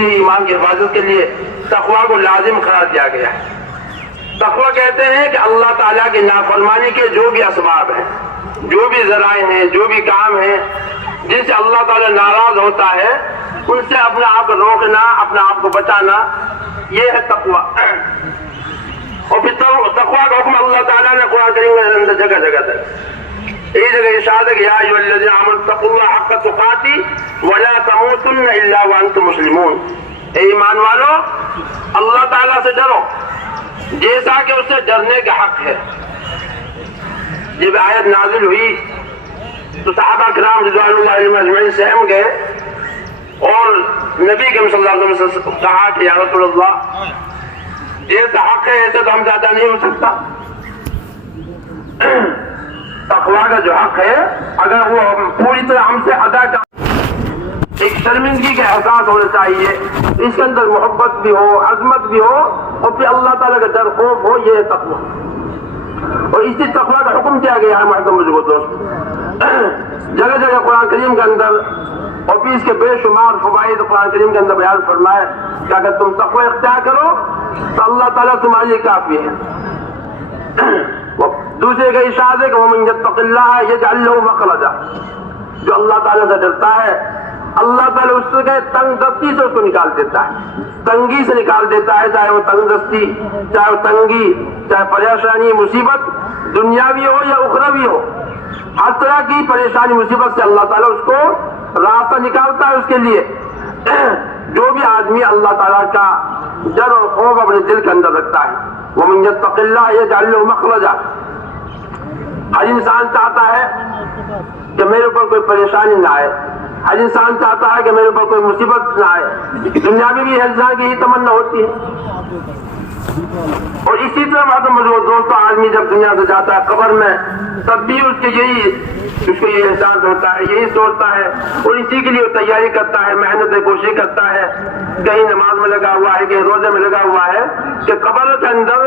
لیے، ایمان کی حفاظت کے لیے تقویٰ کو لازم قرار دیا گیا ہے۔ تقویٰ کہتے ہیں کہ اللہ تعالیٰ کی نافرمانی کے جو بھی اسباب ہیں، جو بھی ذرائع ہیں، جو بھی کام ہیں جن سے اللہ تعالیٰ ناراض ہوتا ہے، ان سے اپنے آپ کو روکنا، اپنے آپ کو بچانا، یہ ہے تقویٰ۔ اور پھر تقویٰ کا حکم اللہ تعالیٰ نے قرآن کریم کے اندر جگہ جگہ تک، ایک جگہ ارشاد ہے کہ یا ایھا الذین آمنوا اتقوا اللہ حق تقاتہ ولا تموتن الا وانتم مسلمون، اے ایمان والو اللہ تعالیٰ سے ڈرو جیسا کہ اس سے ڈرنے کا حق ہے۔ جب آیت نازل ہوئی تو صحابہ کرام رضوان اللہ علیہم اجمعین سہم گئے اور نبی کریم صلی اللہ علیہ وسلم سے کہا کہ یا رسول اللہ جیسا حق ہے ایسے تو ہم زیادہ نہیں ہو سکتا۔ تقویٰ کا جو حق ہے اگر وہ پوری طرح ہم سے ادا کر، ایک شرمندگی کا احساس ہونا چاہیے، اس کے اندر محبت بھی ہو، عظمت بھی ہو، اور پھر اللہ تعالیٰ کا ڈر خوف ہو، یہ ہے تقویٰ۔ اور اسی تقویٰ کا حکم کیا گیا ہے محترم بزرگوں دوست، جگہ جگہ قرآن کریم کے اندر، اور پھر اس کے بے شمار فوائد قرآن کریم کے اندر بیان فرمائے کہ اگر تم تقویٰ اختیار کرو تو اللہ تعالیٰ تمہارے لیے کافی ہے۔ دوسرے کا ارشاد ہے کہ وَمَن يَتَّقِ اللَّهَ يَجْعَل لَّهُ مَخْرَجًا، جو اللہ تعالیٰ سے ڈرتا ہے اللہ تعالیٰ اس سے تنگ دستی سے اس کو نکال دیتا ہے، تنگی سے نکال دیتا ہے، چاہے وہ تنگ دستی، چاہے وہ تنگی، چاہے پریشانی مصیبت دنیاوی ہو یا اخروی ہو، ہر طرح کی پریشانی مصیبت سے اللہ تعالیٰ اس کو راستہ نکالتا ہے اس کے لیے۔ جو بھی آدمی اللہ تعالیٰ کا ڈر اور خوف اپنے دل کے اندر رکھتا ہے، وَمَن يَتَّقِ اللَّهَ يَجْعَل لَّهُ مَخْرَجًا، ہر انسان چاہتا ہے کہ میرے اوپر کوئی پریشانی نہ آئے، ہر انسان چاہتا ہے کہ میرے اوپر کوئی مصیبت نہ آئے، دنیاوی بھی انسان کی یہی تمنا ہوتی ہے۔ اور اسی طرح محترم دوستوں آدمی جب دنیا سے جاتا ہے قبر میں تب بھی اس کو یہ احساس ہوتا ہے، یہی سوچتا ہے، اور اسی کے لیے وہ تیاری کرتا ہے، محنت کوشش کرتا ہے، کہیں نماز میں لگا ہوا ہے، کہیں روزے میں لگا ہوا ہے کہ قبر کے اندر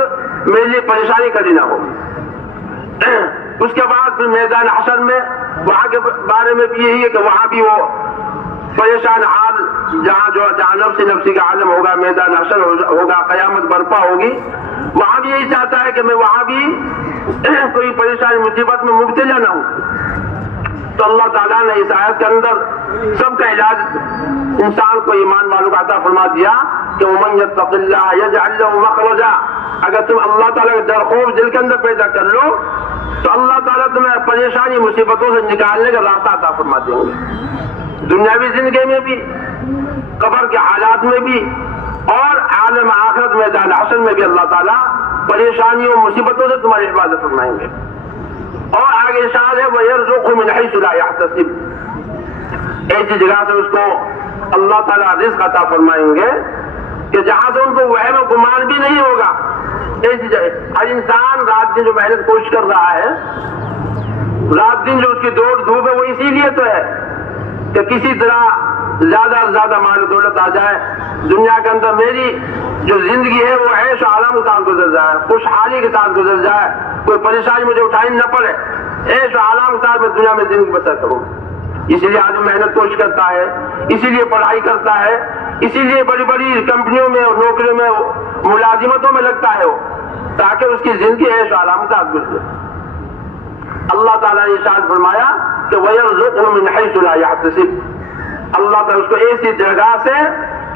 میرے لیے پریشانی کبھی نہ ہو۔ اس کے بعد پھر میدان حشر میں وہاں کے بارے میں بھی یہی ہے کہ وہاں بھی وہ پریشان حال، جہاں نفسی کا عالم ہوگا، میدان حشر ہوگا، قیامت برپا ہوگی، وہاں بھی یہی چاہتا ہے کہ میں وہاں بھی کوئی پریشانی مصیبت میں مبتلا نہ ہوں۔ تو اللہ تعالیٰ نے اس آیت کے اندر سب کا علاج انسان کو ایمان والوں کا عطا فرما دیا کہ وَمَن يَتَّقِ اللَّهَ يَجْعَل لَّهُ مَخْرَجًا، اگر تم اللہ تعالیٰ کا ڈر خوف دل کے اندر پیدا کر لو تو اللہ تعالیٰ تمہیں پریشانی مصیبتوں سے نکالنے کا راستہ عطا فرما دیں گے، دنیاوی زندگی میں بھی، قبر کے حالات میں بھی، اور عالم آخرت میدان حشر میں بھی اللہ تعالیٰ پریشانیوں مصیبتوں سے تمہاری حفاظت فرمائیں گے۔ اور آگے ارشاد ہے وَيَرْزُقْهُ مِنْ حَيْثُ لَا يَحْتَسِبُ، ایسی جگہ سے اس کو اللہ تعالیٰ رزق عطا فرمائیں گے کہ جہاں سے ان کو وہم و گمان بھی نہیں ہوگا۔ ایسی جگہ ہر انسان رات دن جو محنت کوشش کر رہا ہے، رات دن جو اس کی دوڑ دھوپ ہے، وہ اسی لیے تو ہے کہ کسی طرح زیادہ سے زیادہ مال و دولت آ جائے، دنیا کے اندر میری جو زندگی ہے وہ عیش و آرام کے ساتھ گزر جائے، خوشحالی کے ساتھ گزر جائے، کوئی پریشانی مجھے اٹھانی نہ پڑے، عیش و آرام کے ساتھ میں دنیا میں زندگی بسر کروں۔ اسی لیے آدمی محنت کوشش کرتا ہے، اسی لیے پڑھائی کرتا ہے، اسی لیے بڑی بڑی کمپنیوں میں اور نوکریوں میں ملازمتوں میں لگتا ہے وہ، تاکہ اس کی زندگی عیش و آرام کے ساتھ گزرے۔ اللہ تعالیٰ نے ارشاد فرمایا کہ وَيَرْزُقْهُ مِنْ حَيْثُ لَا يَحْتَسِبُ، اللہ تعالیٰ اس کو ایسی جگہ سے،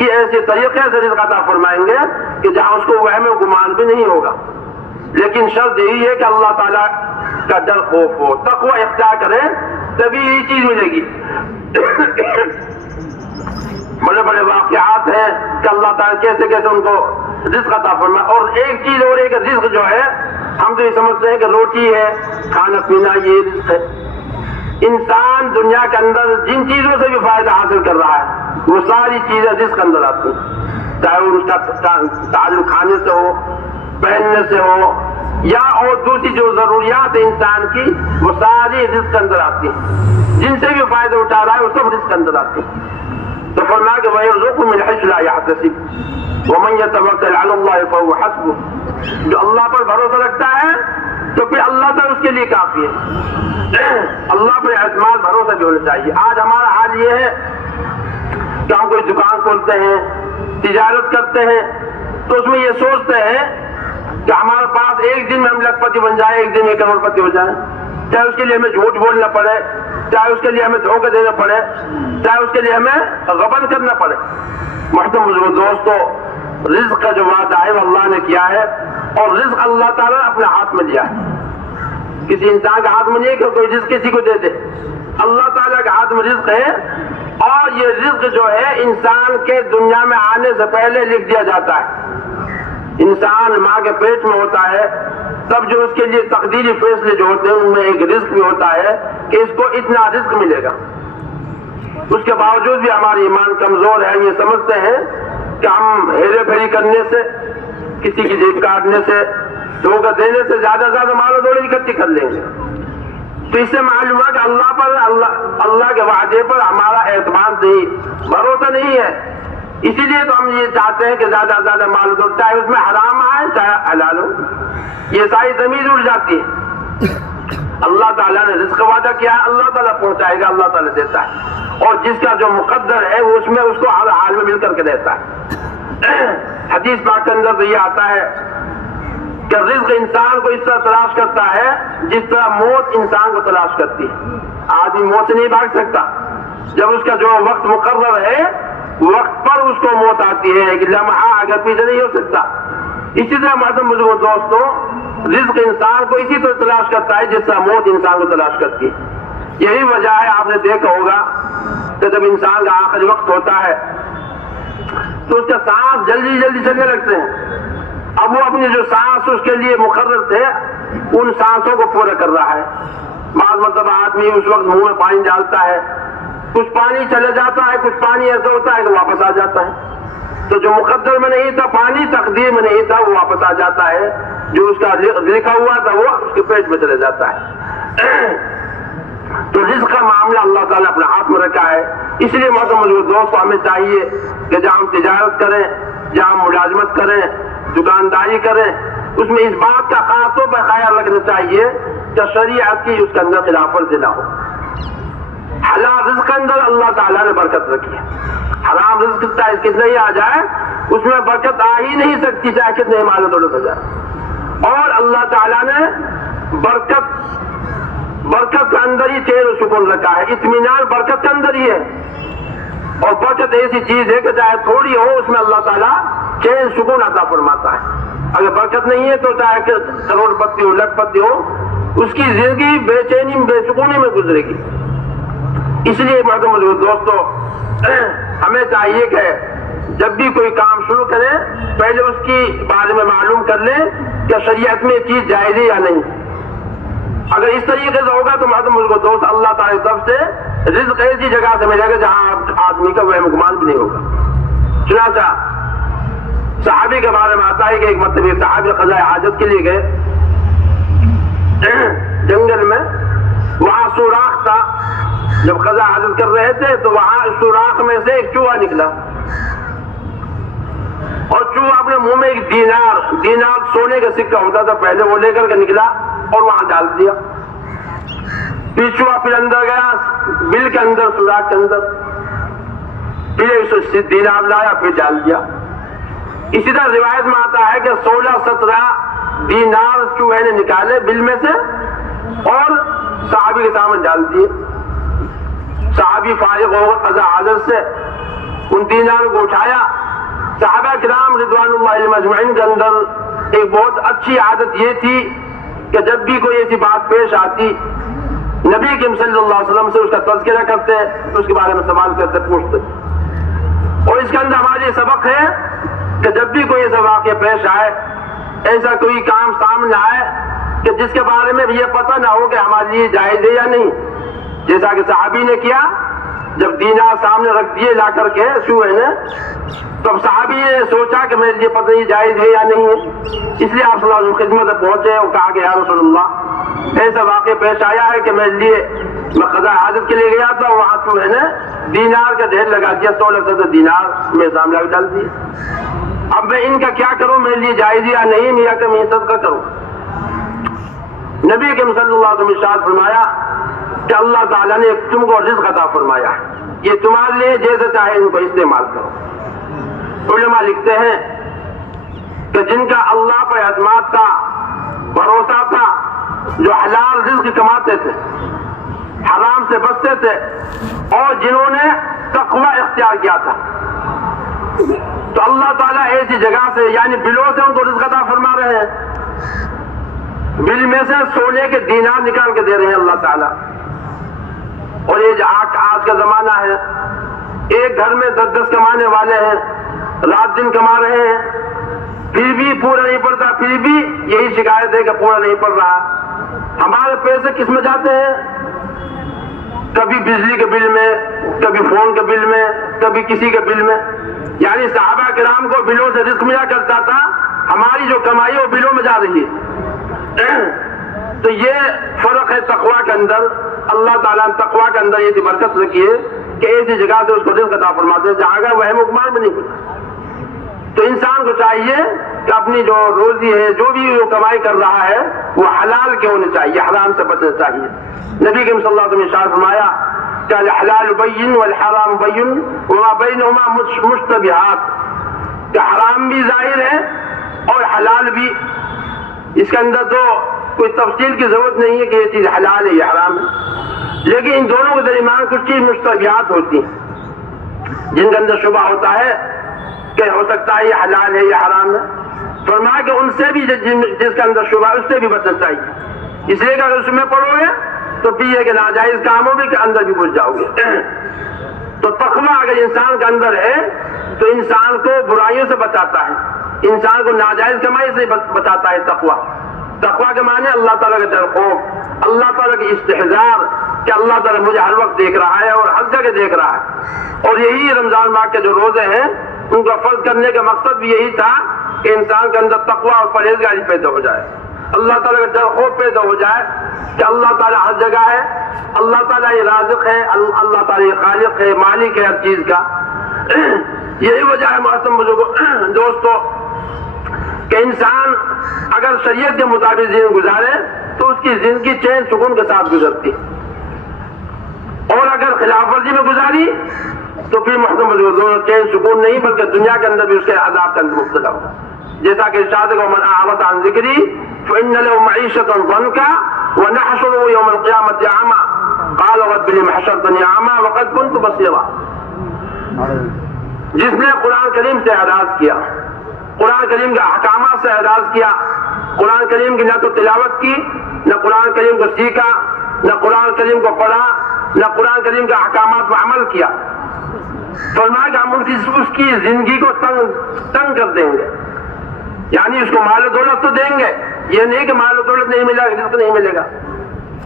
ایسے طریقے سے رزق عطا فرمائیں گے کہ جہاں اس کو وہم و گمان بھی نہیں ہوگا۔ لیکن شرط یہی ہے کہ اللہ تعالیٰ کا ڈر خوف ہو، تقوی اختیار کرے، تبھی یہی چیز ملے گی۔ بڑے بڑے واقعات ہیں کہ اللہ تعالیٰ کیسے کیسے ان کو رزق عطا فرمائے۔ اور ایک چیز اور ایک رزق جو ہے، ہم تو یہ سمجھتے ہیں کہ روٹی ہے، کھانا پینا، یہ رزق ہے۔ انسان دنیا کے اندر جن چیزوں سے بھی فائدہ حاصل کر رہا ہے وہ ساری چیزیں رزق کے اندر آتی ہیں، چاہے وہ اس کا تعلق کھانے سے ہو، پہننے سے ہو، یا اور دوسری جو ضروریات ہیں انسان کی، وہ ساری رزق کے اندر آتی ہیں۔ جن سے بھی فائدہ اٹھا رہا ہے وہ سب رزق کے اندر آتی ہیں۔ تو فرمایا کہ وَيَرْزُقْهُ مِنْ حَيْثُ لَا يَحْتَسِبُ وَمَن يَتَوَكَّلْ عَلَى اللَّهِ فَهُوَ حَسْبُهُ، جو اللہ پر بھروسہ رکھتا ہے تو پھر اللہ تعالیٰ اس کے لیے کافی ہے۔ اللہ پر اعتماد بھروسہ بھی ہونا چاہیے۔ آج ہمارا حال یہ ہے کہ ہم کوئی دکان کھولتے ہیں، تجارت کرتے ہیں، تو اس میں یہ سوچتے ہیں کہ ہمارے پاس ایک دن میں ہم لکھ پتی بن جائیں، ایک دن میں کروڑ پتی ہو جائیں، چاہے اس کے لیے ہمیں جھوٹ بولنا پڑے، چاہے اس کے لیے ہمیں دھوکہ دینا پڑے، چاہے اس کے لیے ہمیں غبن کرنا پڑے۔ محترم بزرگوں دوستو، رزق کا جو وعدہ ہے وہ اللہ نے کیا ہے، اور رزق اللہ تعالیٰ نے اپنے ہاتھ میں لیا ہے۔ کسی انسان کے ہاتھ میں نہیں ہے کہ کوئی رزق کسی کو دے دے، اللہ تعالیٰ کے ہاتھ میں رزق ہے، اور یہ رزق جو ہے انسان کے دنیا میں آنے سے پہلے لکھ دیا جاتا ہے۔ انسان ماں کے پیٹ میں ہوتا ہے تب جو اس کے لیے تقدیری فیصلے جو ہوتے ہیں ان میں ایک رزق بھی ہوتا ہے کہ اس کو اتنا رزق ملے گا۔ اس کے باوجود بھی ہماری ایمان کمزور ہے، یہ سمجھتے ہیں کہ ہم ہیرے پھیری کرنے سے، کسی کی جیب کاٹنے سے، دھوکہ دینے سے زیادہ مال و دولت اکٹھی کر لیں گے۔ تو اس سے معلوم ہے کہ اللہ پر، اللہ کے وعدے پر ہمارا اعتماد نہیں، بھروسہ نہیں ہے۔ اسی لیے تو ہم یہ چاہتے ہیں کہ زیادہ مال و دولت، چاہے اس میں حرام آئے چاہے حلال ہو، یہ ساری زمین اڑ جاتی ہے۔ اللہ تعالیٰ نے رزق وعدہ کیا ہے، اللہ تعالیٰ پہنچائے گا، اللہ تعالیٰ دیتا ہے، اور جس کا جو مقدر ہے اس میں اس کو ہر حال میں مل کر کے دیتا ہے۔ حدیث پاک کے اندر تو یہ آتا ہے کہ رزق انسان کو اس طرح تلاش کرتا ہے جس طرح موت انسان کو تلاش کرتی ہے۔ آدمی موت سے نہیں بھاگ سکتا، جب اس کا جو وقت مقرر ہے وقت پر اس کو موت آتی ہے، ایک لمحہ اگر پیچھے نہیں ہو سکتا۔ اسی طرح محترم بزرگوں دوستوں، رزق انسان کو اسی طرح تلاش کرتا ہے جس طرح موت انسان کو تلاش کرتی ہے۔ یہی وجہ ہے، آپ نے دیکھا ہوگا کہ جب انسان کا آخری وقت ہوتا ہے تو اس کا سانس جلدی چلنے لگتے ہیں۔ اب وہ اپنی جو سانس اس کے لیے مقرر تھے ان سانسوں کو پورا کر رہا ہے۔ بعض مرتبہ آدمی اس وقت منہ میں پانی ڈالتا ہے، کچھ پانی چلا جاتا ہے، کچھ پانی ایسا ہوتا ہے کہ واپس آ جاتا ہے۔ تو جو مقدر میں نہیں تھا پانی، تقدیر میں نہیں تھا، وہ واپس آ جاتا ہے، جو اس کا لکھا ہوا تھا وہ اس کے پیٹ میں چلے جاتا ہے۔ تو رزق کا معاملہ اللہ تعالیٰ اپنے ہاتھ میں رکھا ہے۔ اس لیے محترم دوستو، ہمیں چاہیے کہ جہاں ہم تجارت کریں، جہاں ہم ملازمت کریں، دکانداری کریں، اس میں اس بات کا خاص طور پر خیال رکھنا چاہیے کہ شریعت کی اس کے اندر خلاف ورزی نہ ہو۔ حلال رزق کے اندر اللہ تعالیٰ نے برکت رکھی ہے، حرام رزق کتنا ہی آ جائے اس میں برکت آ ہی نہیں سکتی، چاہے کتنے مال و دولت ہو جائے۔ اور اللہ تعالیٰ نے برکت کے اندر ہی چین و سکون رکھا ہے، اطمینان برکت کے اندر ہی ہے۔ اور برکت ایسی چیز ہے کہ چاہے تھوڑی ہو اس میں اللہ تعالیٰ چین سکون عطا فرماتا ہے۔ اگر برکت نہیں ہے تو چاہے کہ کروڑ پتی ہو، لکھ پتی ہو، اس کی زندگی بے چینی بے سکونی میں گزرے گی۔ اس لیے محترم دوستو، ہمیں چاہیے کہ جب بھی کوئی کام شروع کریں پہلے اس کی بارے میں معلوم کر لیں کہ شریعت میں یہ چیز جائز ہے یا نہیں۔ اگر اس طریقے سے ہوگا تو محترم دوست، اللہ تعالیٰ کی طرف سے رزق ایسی جگہ سے ملے گا جہاں آدمی کا وہم گمان بھی نہیں ہوگا۔ چنانچہ صحابی کے بارے میں آتا ہے کہ ایک مرتبہ صحابی قضاء حاجت کے لیے گئے جنگل میں، وہاں سوراخ تھا، جب قضاء حاجت کر رہے تھے تو وہاں اس سوراخ میں سے ایک چوہا نکلا، اور چوہا اپنے منہ میں ایک دینار سونے کا سکہ ہوتا تھا پہلے، وہ لے کر کے نکلا اور وہاں ڈال دیا۔ پھر چوہا پھر اندر گیا بل کے اندر، سوراخ کے اندر، پھر ایک دینار لایا پھر ڈال دیا۔ اسی طرح روایت میں آتا ہے کہ 16-17 دینار چوہے نے نکالے بل میں سے اور صحابی کے سامنے ڈال دیے۔ صحابی فارغ ہو کر قضاء حاجت سے ان دیناروں کو اٹھایا۔ صحابہ کرام رضوان اللہ علیہم اجمعین کے اندر ایک بہت اچھی عادت یہ تھی کہ جب بھی کوئی ایسی بات پیش آتی نبی کریم صلی اللہ علیہ وسلم سے اس کا تذکرہ کرتے، اس کے بارے میں سوال کرتے، پوچھتے۔ اور اس کے اندر ہمارے لیے سبق ہے کہ جب بھی کوئی ایسا واقعہ پیش آئے، ایسا کوئی کام سامنے آئے کہ جس کے بارے میں یہ پتہ نہ ہو کہ ہمارے لیے جائز ہے یا نہیں، جیسا کہ صحابی نے کیا، جب دینار سامنے رکھ دیے لا کر کے چوہے نے، تو اب صحابی نے سوچا کہ میرے لیے پتہ نہیں جائز ہے یا نہیں ہے، اس لیے آپ صلی اللہ علیہ وسلم خدمت میں پہنچے اور کہا کہ یا رسول اللہ ایسا واقعہ پیش آیا ہے کہ میرے لیے، میں قضاء حاجت کے لیے گیا تھا، وہاں چوہے نے دینار کا ڈھیر لگا دیا، 16 دینار میرے سامنے ڈال دیے، اب میں ان کا کیا کروں، میرے لیے جائز یا نہیں، یا کہ میں صدقہ کروں؟ نبی کریم صلی اللہ علیہ وسلم نے ارشاد فرمایا کہ اللہ تعالیٰ نے تم کو رزق عطا فرمایا ہے، یہ تمہارے لیے جیسے چاہے ان کو استعمال کرو۔ علماء لکھتے ہیں کہ جن کا اللہ پر اعتماد تھا، بھروسہ تھا، جو حلال رزق کماتے تھے، حرام سے بچتے تھے، اور جنہوں نے تقوی اختیار کیا تھا، تو اللہ تعالیٰ ایسی جگہ سے یعنی بلوں سے ان کو رزق عطا فرما رہے ہیں۔ بل میں سے سونے کے دینار نکال کے دے رہے ہیں اللہ تعالیٰ۔ اور یہ آج کا زمانہ ہے، ایک گھر میں 10 کمانے والے ہیں، رات دن کما رہے ہیں، پھر بھی پورا نہیں پڑتا، پھر بھی یہی شکایت ہے کہ پورا نہیں پڑ رہا۔ ہمارے پیسے کس میں جاتے ہیں؟ کبھی بجلی کے بل میں، کبھی فون کے بل میں، کبھی کسی کے بل میں۔ یعنی صحابہ کرام کو بلوں سے رزق ملا کرتا تھا، ہماری جو کمائی ہے وہ بلوں میں جا رہی ہے۔ تو یہ فرق ہے تقویٰ کے اندر۔ اللہ تعالیٰ نے تقویٰ کے اندر یہ برکت رکھی ہے کہ ایسی جگہ سے اس کو رزق عطا فرماتے ہیں جہاں کا وہم گمان میں نہیں ہوتا۔ تو انسان کو چاہیے کہ اپنی جو روزی ہے، جو بھی وہ کمائی کر رہا ہے، وہ حلال کے ہونے چاہیے، حرام سے بچنا چاہیے۔ نبی کریم صلی اللہ علیہ وسلم نے ارشاد فرمایا کہ الحلال بین والحرام بین وما بینہما مشتبہات، کہ حرام بھی ظاہر ہے اور حلال بھی، اس کے اندر تو کوئی تفصیل کی ضرورت نہیں ہے کہ یہ چیز حلال ہے یا حرام ہے، لیکن ان دونوں کے درمیان کچھ چیز مشتبہات ہوتی ہیں جن کے اندر شبہ ہوتا ہے کہ ہو سکتا ہے یہ حلال ہے یا حرام ہے۔ فرمایا کہ ان سے بھی جس کے اندر شبہ ہے اس سے بھی بچنا چاہیے، اس لیے کہ اگر اس میں پڑھو گے تو پھر یہ کہ ناجائز کاموں بھی کے اندر بھی گھس جاؤ گے۔ تو تقویٰ اگر انسان کے اندر ہے تو انسان کو برائیوں سے بچاتا ہے، انسان کو ناجائز کمائی سے بچاتا ہے تقویٰ۔ تقویٰ کے معنی اللہ تعالیٰ کا ڈر خوف، اللہ تعالیٰ کی استحضار کہ اللہ تعالیٰ مجھے ہر وقت دیکھ رہا ہے اور ہر جگہ دیکھ رہا ہے۔ اور یہی رمضان ماہ کے جو روزے ہیں ان کو فرض کرنے کا مقصد بھی یہی تھا کہ انسان کے اندر تقویٰ اور پرہیزگاری پیدا ہو جائے، اللہ تعالیٰ کا ڈر خوف پیدا ہو جائے کہ اللہ تعالیٰ ہر جگہ ہے، اللہ تعالیٰ یہ رازق ہے، اللہ تعالیٰ یہ خالق ہے، مالک ہے ہر چیز کا۔ یہی وجہ ہے محترم بزرگوں، دوستو، کہ انسان اگر شریعت کے مطابق زندگی گزارے تو اس کی زندگی چین سکون کے ساتھ گزرتی، اور اگر خلاف ورزی میں گزاری تو پھر محترم بزرگوں چین سکون نہیں بلکہ دنیا کے اندر بھی اس کے عذاب کے اندر مبتلا ہوگا۔ جیسا کہ ارشاد ہے ومن اعرض عن ذکری فإن له معیشة ضنکا ونحشره يوم القیامة اعمى قال رب لم حشرتنی اعمى وقد كنت بصیرا۔ جس نے قرآن کریم سے اعراض کیا، قرآن کریم کے احکامات سے اعراض کیا، قرآن کریم کی نہ تو تلاوت کی، نہ قرآن کریم کو سیکھا، نہ قرآن کریم کو پڑھا، نہ قرآن کریم کے احکامات پر عمل کیا، فرمایا کہ ہم اس کی زندگی کو تنگ کر دیں گے۔ یعنی اس کو مال و دولت تو دیں گے، یہ نہیں کہ مال و دولت نہیں ملے گا، رزق نہیں ملے گا،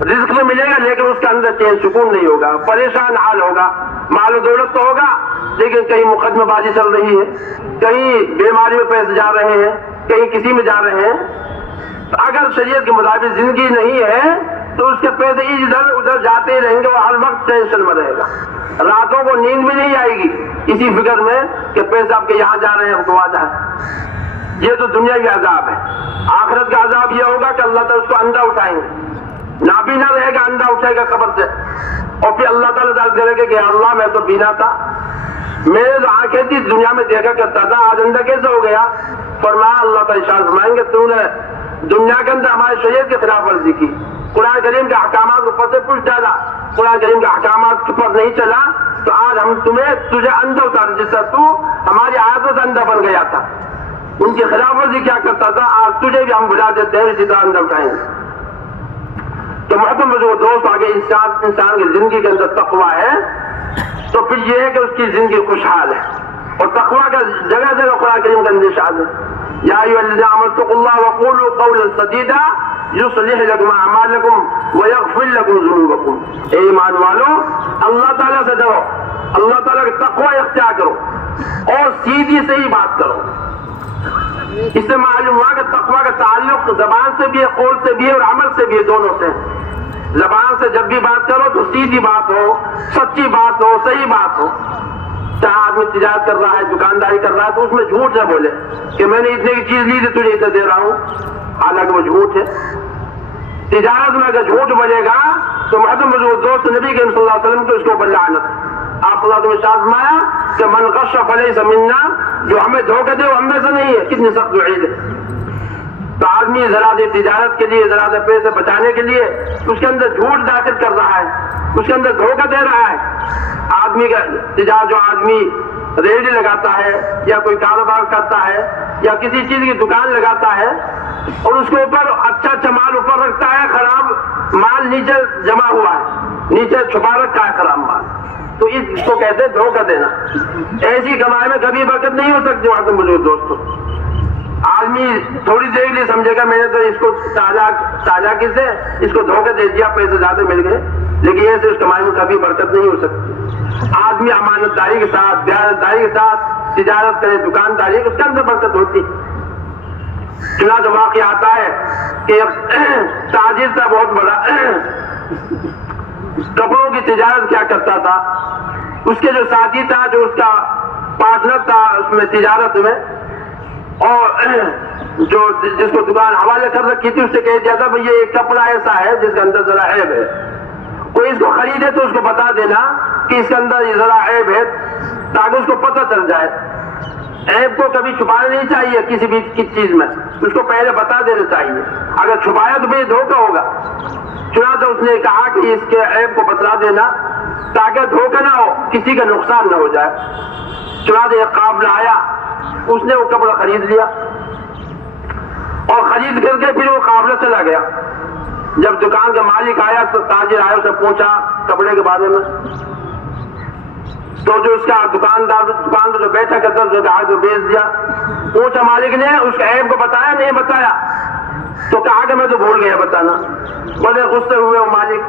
رزق تو ملے گا لیکن اس کے اندر چین سکون نہیں ہوگا، پریشان حال ہوگا۔ مال و دولت تو ہوگا لیکن کہیں مقدمہ بازی چل رہی ہے، کہیں بیماری میں پیسے جا رہے ہیں، کہیں کسی میں جا رہے ہیں۔ تو اگر شریعت کے مطابق زندگی نہیں ہے تو اس کے پیسے ادھر ادھر جاتے ہی رہیں گے، وہ ہر وقت ٹینشن میں رہے گا، راتوں کو نیند بھی نہیں آئے گی اسی فکر میں کہ پیسے آپ کے یہاں جا رہے ہیں، آپ کو وہاں جا رہے ہیں۔ یہ تو دنیاوی عذاب ہے۔ آخرت کا عذاب یہ ہوگا کہ اللہ تعالیٰ اس کو اندھا اٹھائیں گے، نابینا رہے گا، اندھا اٹھائے گا قبر سے، اور پھر اللہ تعالیٰ ذات کرے گا کہ اللہ میں تو بینا تھا، میں نے تو آنکھیں تھی دنیا میں دیکھا کرتا تھا، آج اندھا کیسے ہو گیا؟ فرمایا اللہ تعالیٰ ارشاد فرمائیں گے تو نے دنیا کے اندر ہمارے شریعت کی خلاف ورزی کی، قرآن کریم کے احکامات کو پتے پوچھ ڈالا، قرآن کریم کے احکامات پر نہیں چلا، تو آج ہم تجھے اندھا اتارے، جس سے تو ہماری آیتوں سے اندھا بن گیا تھا، ان کی خلاف ورزی کیا کرتا تھا، آج تجھے بھی ہم بلا دیتے ہیں، اسی طرح اندھا اٹھائیں گے۔ تو محترم بزرگوں دوست، آگے انسان کی زندگی کے اندر تقویٰ ہے تو پھر یہ ہے کہ اس کی زندگی خوشحال ہے، اور تقویٰ کا جگہ جگہ قرآن کریم کا اندیشات ہے۔ یا ایھا الذین آمنوا اتقوا اللہ وقولوا قولا سدیدا یصلح لکم اعمالکم ویغفر لکم ذنوبکم۔ اے ایمان والو، اللہ تعالیٰ سے ڈرو، اللہ تعالیٰ کی تقویٰ اختیار کرو اور سیدھی صحیح بات کرو۔ اس سے معلوم ہوا کہ تقویٰ کا تعلق زبان سے بھی ہے، قول سے بھی ہے اور عمل سے بھی ہے، دونوں سے۔ زبان سے جب بھی بات کرو تو سیدھی بات ہو، سچی بات ہو، صحیح بات ہو۔ چاہے آدمی تجارت کر رہا ہے، دکانداری کر رہا ہے تو اس میں جھوٹ نہ بولے کہ میں نے اتنے کی چیز لی تھی تجھے اتنا دے رہا ہوں، حالانکہ وہ جھوٹ ہے۔ تجارت میں اگر جھوٹ بولے گا تو محترم بزرگ دوست نبی کریم صلی اللہ علیہ وسلم کو اس کو لعنت۔ آپ آپ صلی اللہ علیہ وسلم نے فرمایا کہ من غش فلیس منا، جو ہمیں دھوکہ دے وہ ہم میں سے نہیں ہے. کتنی سخت وعید ہے. تو آدمی ذرا سے تجارت کے لیے، ذرا سے پیسے بچانے کے لیے اس کے اندر جھوٹ داخل کر رہا ہے، اس کے اندر دھوکہ دے رہا ہے. آدمی کا تجارت، جو آدمی ریڑھی لگاتا ہے یا کوئی کاروبار کرتا ہے یا کسی چیز کی دکان لگاتا ہے اور اس کے اوپر اچھا مال اوپر رکھتا ہے، خراب مال نیچے جمع ہوا ہے، نیچے چھپا رکھا ہے خراب مال، تو اس کو کہتے ہیں دھوکہ دینا. ایسی کمائی میں کبھی برکت نہیں ہو سکتی. وہاں سے بزرگ دوستوں، آدمی تھوڑی دیر کے لیے سمجھے گا میں نے تو اس کو تازہ کس سے اس کو دھوکہ دے دیا، پیسے زیادہ مل گئے، لیکن ایسے اس کمائی میں کبھی برکت نہیں ہو سکتی. آدمی امانت داری کے ساتھ، دیانتداری کے ساتھ تجارت کرے، دکانداری، اس کے اندر برکت ہوتی. چنانچہ واقعہ آتا ہے کہ تاجر تھا بہت بڑا، کپڑوں کی تجارت کیا کرتا تھا. اس کے جو ساتھی تھا، جو اس کا پارٹنر تھا اس میں تجارت میں، اور جو جس کو دکان حوالے کر رکھی تھی، اس سے کہہ دیا تھا بھئی یہ ایک کپڑا ایسا ہے جس کے اندر ذرا عیب ہے، کوئی اس کو خریدے تو اس کو بتا دینا کہ اس کے اندر یہ ذرا عیب ہے، تاکہ اس کو پتہ چل جائے. عیب کو کبھی چھپانا نہیں چاہیے کسی بھی چیز میں، اس کو پہلے بتا دینا چاہیے. اگر چھپایا تو بھی دھوکہ ہوگا. چنانچہ اس نے کہا کہ اس کے عیب کو بتلا دینا تاکہ دھوکہ نہ ہو، کسی کا نقصان نہ ہو جائے. چنانچہ ایک قافلہ آیا، اس نے وہ کپڑا خرید لیا اور خرید کر کے پھر وہ قافلہ چلا گیا. جب دکان کا مالک آیا تو تاجر آیا، اسے پوچھا کپڑے کے بارے میں، تو جو اس کا دکاندار جو بیٹھا کرتا اس نے کہا جو بیچ دیا. پوچھا مالک نے اس کے عیب کو بتایا؟ نہیں بتایا. تو کہا کہ میں تو بھول گیا بتانا. بڑے غصے ہوئے وہ مالک،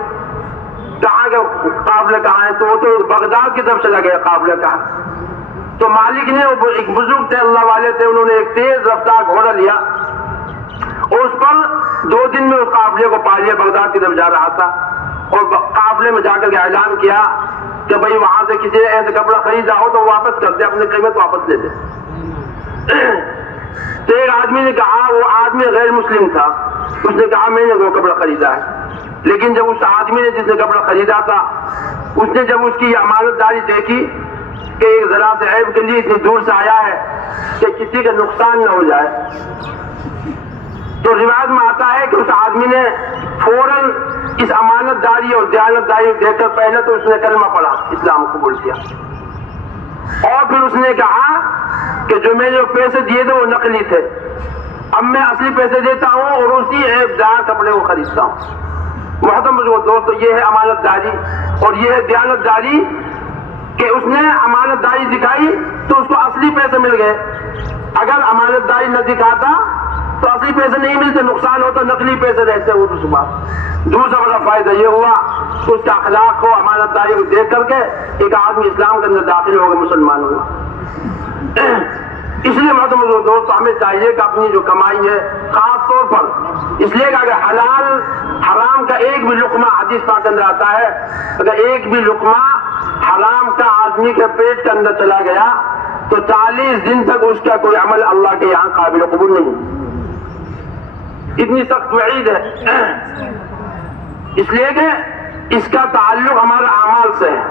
کہا کہ قافلہ کہاں ہے؟ تو وہ تو بغداد کی طرف چلا گیا قافلہ کہاں. تو مالک نے، ایک بزرگ تھے اللہ والے تھے، انہوں نے ایک تیز رفتار گھوڑا لیا اور اس پر 2 دن میں اس قافلے کو پا لیا. بغداد کی طرف جا رہا تھا اور قافلے میں جا کر کے اعلان کیا کہ بھئی وہاں سے کسی نے ایسے کپڑا خریدا ہو تو واپس کر دے، اپنی قیمت واپس دے دے. تو ایک آدمی نے کہا، وہ آدمی غیر مسلم تھا، اس نے کہا میں نے وہ کپڑا خریدا ہے. لیکن جب اس آدمی نے جس نے کپڑا خریدا تھا، اس نے جب اس کی امانت داری دیکھی کہ ایک ذرا سے عیب کے لیے اتنی دور سے آیا ہے کہ کسی کا نقصان نہ ہو جائے، تو روایت میں آتا ہے کہ اس آدمی نے فوراً اس امانت داری اور دیانت داری دیکھ کر پہلے تو اس نے کلمہ پڑھا، اسلام قبول کیا، اور پھر اس نے کہا کہ جو میں نے پیسے دیے تھے وہ نقلی تھے، اب میں اصلی پیسے دیتا ہوں اور اسی عیب دار کپڑے کو خریدتا ہوں. محترم دوستو، یہ ہے امانت داری اور یہ ہے دیانت داری کہ اس نے امانت داری دکھائی تو اس کو اصلی پیسے مل گئے. اگر امانت داری نہ دکھاتا تو اصلی پیسے نہیں ملتے، نقصان ہوتا، نقلی پیسے رہتے. وہ دوسرا بڑا فائدہ یہ ہوا کہ اس کا اخلاق کو، امانت داری کو دیکھ کر کے ایک آدمی اسلام کے اندر داخل ہوگا، مسلمان ہوگا. اس لیے محترم دوستو، ہمیں چاہیے کہ اپنی جو کمائی ہے خاص طور پر، اس لیے کہ اگر حلال حرام کا ایک بھی لقمہ، حدیث پاک کے اندر آتا ہے، اگر ایک بھی لقمہ حرام کا آدمی کے پیٹ کے اندر چلا گیا تو 40 دن تک اس کا کوئی عمل اللہ کے یہاں قابل قبول نہیں. اتنی سخت وعید ہے، اس لیے کہ اس کا تعلق ہمارے اعمال سے ہے.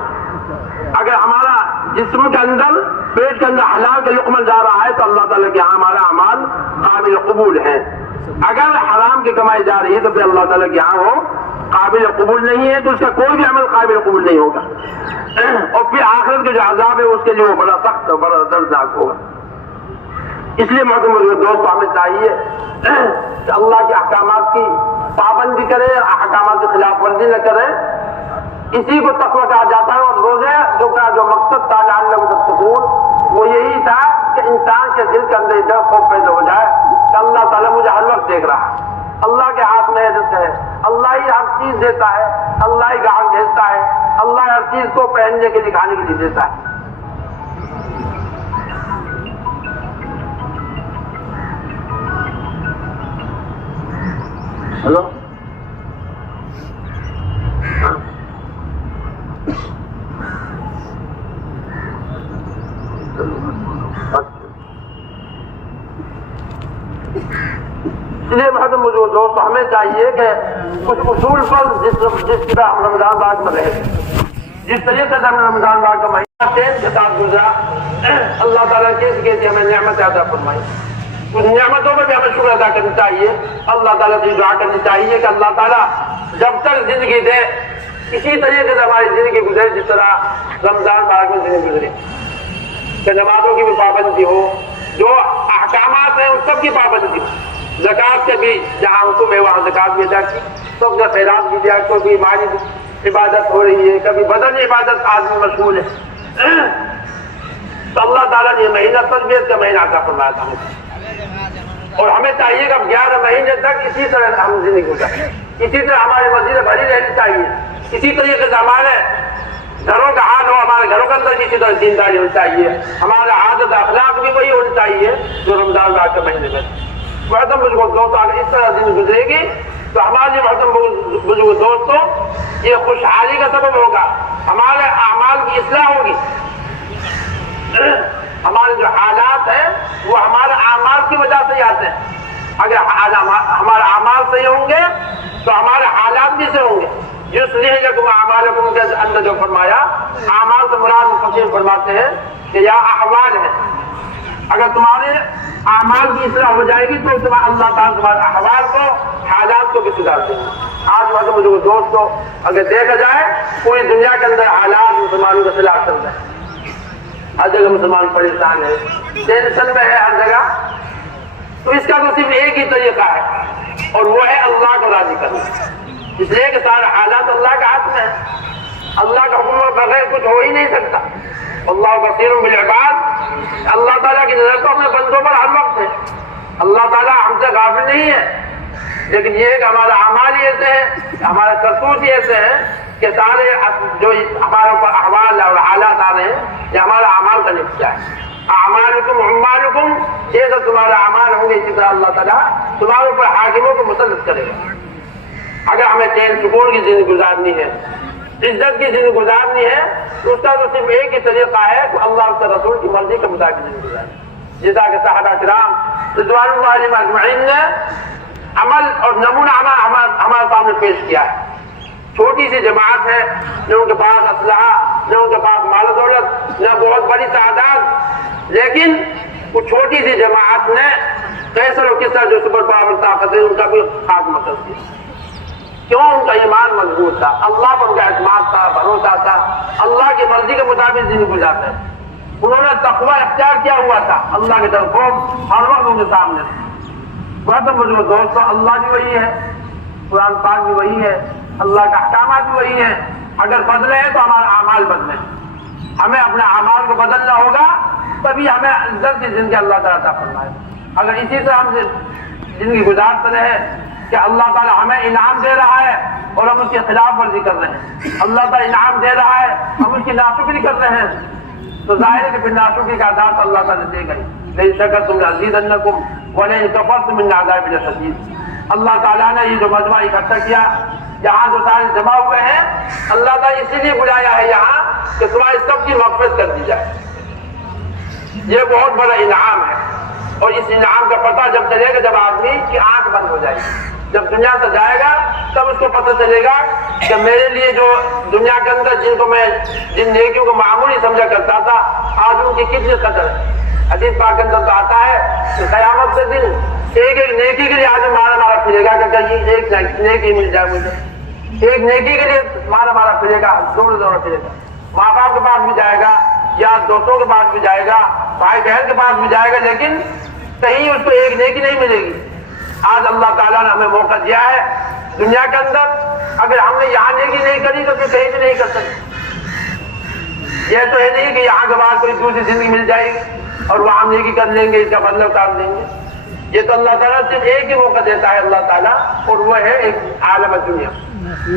اگر ہمارا جسم کے اندر، پیٹ کے اندر حلال کا لقمہ جا رہا ہے تو اللہ تعالیٰ کے یہاں ہمارا اعمال قابل قبول ہے. اگر حرام کی کمائی جا رہی ہے تو پھر اللہ تعالیٰ کے یہاں وہ قابل قبول نہیں ہے، تو اس کا کوئی بھی عمل قابل قبول نہیں ہوگا. اور پھر آخرت کے جو عذاب ہے اس کے لیے وہ بڑا سخت اور بڑا دردناک ہوگا. اس لیے محترم دوست، ہمیں چاہیے کہ اللہ کے احکامات کی پابندی کرے، احکامات کی خلاف ورزی نہ کرے. اسی کو تقویٰ کہا جاتا ہے. اور روزے جو مقصد تھا لعلکم تتقون، وہ یہی تھا کہ انسان کے دل کے اندر ڈر خوف پیدا ہو جائے کہ اللہ تعالیٰ مجھے ہر وقت دیکھ رہا ہے، اللہ کے ہاتھ میں رزق ہے، اللہ ہی ہر چیز دیتا ہے، اللہ ہی گاہک بھیجتا ہے، اللہ ہر چیز کو پہننے کے لیے، کھانے کے لیے دیتا ہے. ہلو، اس لیے محترم دوست، ہمیں چاہیے کہ کچھ اصول پر جس طرح ہم رمضان باغ میں رہے، جس طریقے سے ہم رمضان باغ کا چین کے ساتھ گزرا، اللہ تعالیٰ کیسی ہمیں نعمت عطا فرمائی. اس نعمتوں میں بھی ہمیں شکر ادا کرنا چاہیے. اللہ تعالیٰ سے دعا کرنی چاہیے کہ اللہ تعالیٰ جب تک زندگی دے اسی طریقے سے ہماری زندگی گزرے جس طرح رمضان پاک میں زندگی گزرے، کہ نمازوں کی بھی پابندی ہو، جو احکامات ہیں ان سب کی پابندی ہو. زکوٰۃ کے بھی جہاں حکم ہے وہاں زکوٰۃ بھی ادا کی، سب کا خیرات بھی دیا. کوئی مالی عبادت ہو رہی ہے، کبھی بدن عبادت آدمی مشغول ہے. تو اللہ تعالیٰ نے یہ مہینہ تربیت کا مہینہ عطا فرمایا تھا ہمیں، اور ہمیں چاہیے کہ 11 مہینے تک اسی طرح ہم زندگی گزاریں. اسی طرح ہماری مسجدیں بھری رہنی چاہیے، اسی طریقے سے ہمارے گھروں کا حال ہو، ہمارے گھروں کے اندر اسی طرح دینداری ہونی چاہیے. ہمارا عادت اخلاق بھی وہی ہونی چاہیے جو رمضان پاک کے مہینے میں. محترم بزرگ دوستوں، اگر اس طرح زندگی گزرے گی تو ہمارے محترم بزرگ دوستوں یہ خوشحالی کا سبب ہوگا، ہمارے اعمال کی اصلاح ہوگی. ہمارے جو حالات ہیں وہ ہمارے اعمال کی وجہ سے ہی آتے ہیں. اگر ہمارے اعمال صحیح ہوں گے تو ہمارے حالات بھی صحیح ہوں گے. یصلح اعمالکم کے اندر جو فرمایا، اعمال سے مراد مفسرین فرماتے ہیں کہ یا احوال ہے. اگر تمہارے اعمال کی اصلاح ہو جائے گی تو اللہ تعالیٰ تمہارے احوال کو، حالات کو بھی سدھار دیں گے. آج مجھے دوستوں اگر دیکھا جائے پوری دنیا کے اندر حالات مسلمانوں کے خلاف چل رہے ہیں. ہر جگہ مسلمان پریشان ہے، ٹینشن میں ہے ہر جگہ. تو اس کا تو صرف ایک ہی طریقہ ہے اور وہ ہے اللہ کو راضی کرنا. اس لیے کہ سارے حالات اللہ کے ہاتھ میں ہیں. اللہ کا حکم بغیر کچھ ہو ہی نہیں سکتا. اللہ بصیر بالعباد، اللہ تعالیٰ کی نظر تو اپنے بندوں پر ہر وقت ہے. اللہ تعالیٰ ہم سے غافل نہیں ہے، لیکن یہ ہے کہ ہمارے اعمال ہی ایسے ہیں، ہمارے کرتوت ہی ایسے ہیں کہ سارے جو ہمارے اوپر احوال اور حالات آ رہے ہیں یہ ہمارا اعمال کا نتیجہ ہے. اعمالکم اعمالکم، جیسا تمہارے اعمال ہوں گے اسی طرح اللہ تعالیٰ تمہارے اوپر حاکموں کو مسلط کرے گا. اگر ہمیں چین سکون کی زندگی گزارنی ہے، عزت کی زندگی گزارنی ہے تو اس کا تو صرف ایک ہی طریقہ ہے کہ اللہ اور رسول کی مرضی کے مطابق زندگی گزارے. جیسا کہ صحابہ کرام رضوان اللہ علیہم اجمعین نے عمل اور نمونہ ہمارے سامنے پیش کیا ہے. چھوٹی سی جماعت ہے، نہ ان کے پاس اسلحہ، نہ ان کے پاس مال و دولت، نہ بہت بڑی تعداد، لیکن وہ چھوٹی سی جماعت نے کیسر و کسر جو سپر پاور طاقت ہے ان کا بھی خاتمہ کر دیا. کیوں؟ ان کا ایمان مضبوط تھا، اللہ پر ان کا اعتماد تھا، بھروسہ تھا، اللہ کی مرضی کے مطابق زندگی گزارتے ہیں. انہوں نے تقوی اختیار کیا ہوا تھا، اللہ کے طرف ہر وقت ان کے سامنے. بہت مجھے دوستوں، اللہ بھی وہی ہے، قرآن پاک بھی وہی ہے، اللہ کا احکامات بھی وہی ہیں. اگر بدلے ہیں تو ہمارا اعمال بدلے. ہمیں اپنے اعمال کو بدلنا ہوگا تبھی ہمیں عزت کی زندگی اللہ تعالیٰ عطا فرمائے. اگر اسی طرح ہم زندگی گزارتے رہے کہ اللہ تعالیٰ ہمیں انعام دے رہا ہے اور ہم اس کے خلاف ورزی کر رہے ہیں، اللہ تعالیٰ انعام دے رہا ہے ہم اس کی ناشکری کر رہے ہیں، تو ظاہر ہے کہ پھر ناشکری کا عذاب اللہ تعالیٰ دے گا. لئن شکرتم لأزیدنکم ولئن کفرتم ان عذابی لشدید. اللہ تعالیٰ نے یہ جو مجمع اکٹھا کیا، یہاں جو سارے جمع ہوئے ہیں، اللہ تعالیٰ اسی لیے بلایا ہے یہاں کہ تمہاری سب کی مغفرت کر دی جائے. یہ بہت بڑا انعام ہے، اور اس انعام کا پتہ جب چلے گا جب آدمی کی آنکھ بند ہو جائے گی. جب دنیا سے جائے گا تب اس کو پتہ چلے گا کہ میرے لیے جو دنیا کے اندر جن کو میں جن نیکیوں کو معمولی سمجھا کرتا تھا، آج ان کی کتنی قدر ہے. حدیث پاک کے اندر تو آتا ہے کہ قیامت کے دن ایک ایک نیکی کے لیے آدمی مارا پھرے گا کہ کہیں ایک نیکی مل جائے مجھے. ایک نیکی کے لیے مارا پھرے گا، دوڑ پھرے گا. ماں باپ کے پاس بھی جائے گا، یا دوستوں کے پاس بھی جائے گا، بھائی بہن کے پاس بھی جائے گا، لیکن کہیں اس کو ایک نیکی نہیں ملے گی. آج اللہ تعالیٰ نے ہمیں موقع دیا ہے دنیا کے اندر، اگر ہم نے یہاں نیکی نہیں کری تو پھر کہیں بھی نہیں کر سکتے. یہ تو ہے نہیں کہ یہاں کے بعد کوئی دوسری زندگی مل جائے گی اور وہاں نیکی کر لیں گے، اس کا بدلہ اتار دیں گے. یہ تو اللہ تعالیٰ صرف ایک ہی موقع دیتا ہے اللہ تعالیٰ، اور وہ ہے ایک عالم دنیا.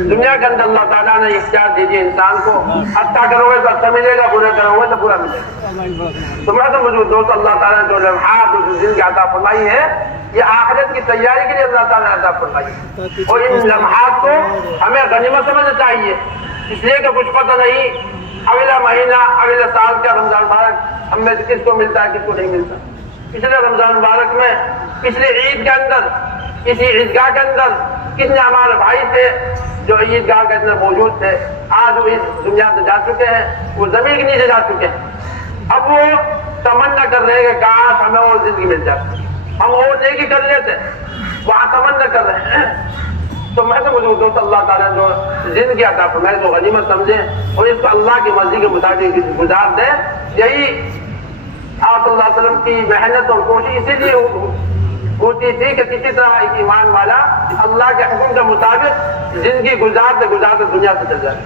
دنیا کے اندر اللہ تعالیٰ نے اختیار دیجیے انسان کو، اچھا کرو گے تو اچھا ملے گا، برا کرو گے تو برا ملے گا. تمہارا تو مجھے دوست اللہ تعالیٰ نے جو لمحات جو زندگی عطا فرمائی ہے یہ آخرت کی تیاری کے لیے اللہ تعالیٰ نے عطا فرمائی ہے، اور ان لمحات کو ہمیں غنیمت سمجھنا چاہیے. اس لیے کہ کچھ پتہ نہیں اگلا مہینہ اگلے سال کا رمضان مبارک ہم میں سے کس کو ملتا ہے کس کو نہیں ملتا. پچھلے رمضان مبارک میں پچھلے عید کے اندر کسی عیدگاہ کے اندر کتنے ہمارے بھائی تھے جو عیدگاہ کے اندر موجود تھے آج وہ اس دنیا سے جا چکے ہیں، وہ زمین کے نیچے جا چکے ہیں. اب وہ تمنا کر رہے ہیں کہ کاش ہمیں اور زندگی مل جاتی، ہم اور نیکی کر لیتے، وہاں تمنا کر رہے ہیں. تو میں تو مجھے دوست اللہ تعالیٰ جو زندگی عطا فرمائے تو غنیمت سمجھیں اور اس کو اللہ کی مرضی کے مطابق گزار دیں. یہی آپ صلی اللہ علیہ وسلم کی محنت اور کوشش اسی لیے ہوتی تھی کہ کسی طرح ایک ایمان والا اللہ کے حکم کے مطابق زندگی گزارتے گزارتے دنیا سے چل جائے.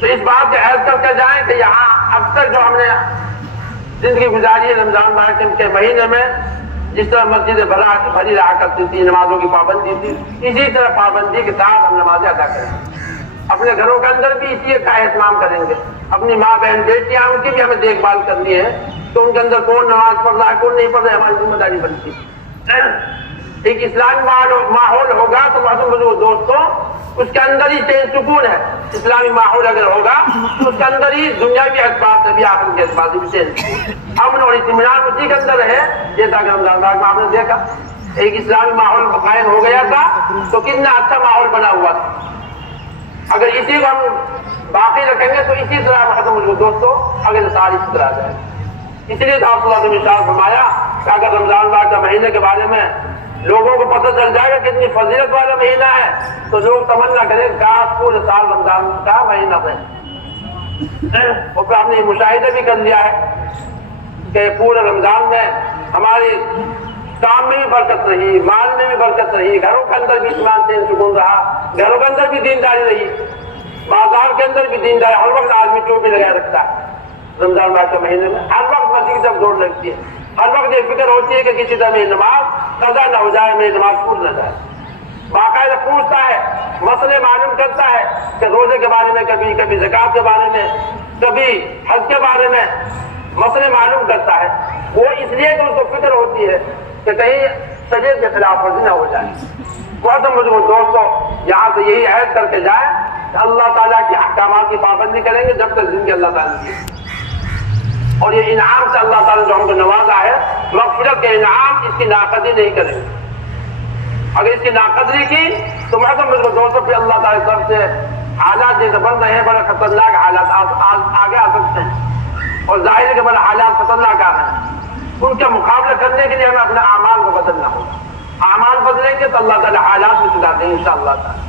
تو اس بات کا عہد کر کے جائیں کہ یہاں اب تک جو ہم نے زندگی گزاری ہے رمضان مبارک کے مہینے میں، جس طرح مسجد بھری رہا کرتی تھی، نمازوں کی پابندی تھی، اسی طرح پابندی کے ساتھ ہم نمازیں ادا کریں. اپنے گھروں کے اندر بھی اسی کا اہتمام کریں گے. اپنی ماں بہن بیٹیاں ان کی بھی ہمیں دیکھ بھال کرنی ہے تو ان کے اندر کون نماز پڑھ رہا ہے کون نہیں پڑھ رہا ہے ہماری ذمہ داری بنتی. ایک اسلامی ماحول ہوگا تو محترم دوستوں اس کے اندر ہی چین سکون ہے. اسلامی ماحول اگر ہوگا تو اس کے اندر ہی دنیاوی اعتبار سے بھی آخر کے اعتبار سے بھی چین سکون، امن اور اطمینان اسی کے اندر ہے. جیسا کہ رمضان میں آپ نے دیکھا ایک اسلامی ماحول قائم ہو گیا تھا تو کتنا اچھا ماحول بنا ہوا تھا. اگر اسی کو ہم باقی رکھیں گے تو اسی طرح محترم دوستوں اگر سال اسی طرح جائے. اس لیے آپ صلی اللہ علیہ وسلم نے فرمایا کہ اگر رمضان مبارک کا مہینے کے بارے میں لوگوں کو پتہ چل جائے گا کتنی فضیلت والا مہینہ ہے تو لوگ تمنا کریں کاش پورے سال رمضان کا مہینہ رہے. اور پھر ہم نے مشاہدہ بھی کر لیا ہے کہ پورے رمضان میں ہماری کام میں بھی برکت رہی، مال میں بھی برکت رہی، گھروں کے اندر بھی اطمینان چین سکون رہا، گھروں کے اندر بھی دینداری رہی، بازار کے اندر بھی دینداری. ہر وقت آدمی ٹوپی لگائے رکھتا ہے رمضان ماہ کے مہینے میں، ہر وقت مسجد کی طرف دوڑ لگتی ہے، ہر وقت یہ فکر ہوتی ہے کہ کسی طرح میری نماز قضا نہ ہو جائے، میری نماز چھوٹ نہ جائے. باقاعدہ پوچھتا ہے، مسئلے معلوم کرتا ہے کہ روزے کے بارے میں، کبھی زکات کے بارے میں، کبھی حج کے بارے میں مسئلے معلوم کرتا ہے. وہ اس لیے کہ اس کو فکر ہوتی ہے کہ کہیں شریعت کے خلاف ورزی نہ ہو جائے. بہت مجھے دوستوں یہاں سے یہی عہد کر کے جائیں کہ اللہ تعالیٰ کے احکامات کی پابندی کریں گے جب تک زندگی اللہ تعالیٰ کی. اور یہ انعام سے اللہ تعالیٰ جو ہم کو نوازا ہے مغفرت کے انعام، اس کی ناقدری نہیں کریں گے. اگر اس کی ناقدری کی تو میں تو مجھے دوستوں پہ اللہ تعالیٰ کی طرف سے حالات جیسے بن رہے ہیں بڑے خطرناک حالات آگے آ سکتے ہیں اور ظاہر کے بڑے حالات خطرناک آ رہے ہیں. ان کے مقابلہ کرنے کے لیے ہمیں اپنے اعمال کو بدلنا ہوگا. اعمال بدلیں گے تو اللہ تعالیٰ حالات میں سدھار دیں گے انشاءاللہ تعالیٰ.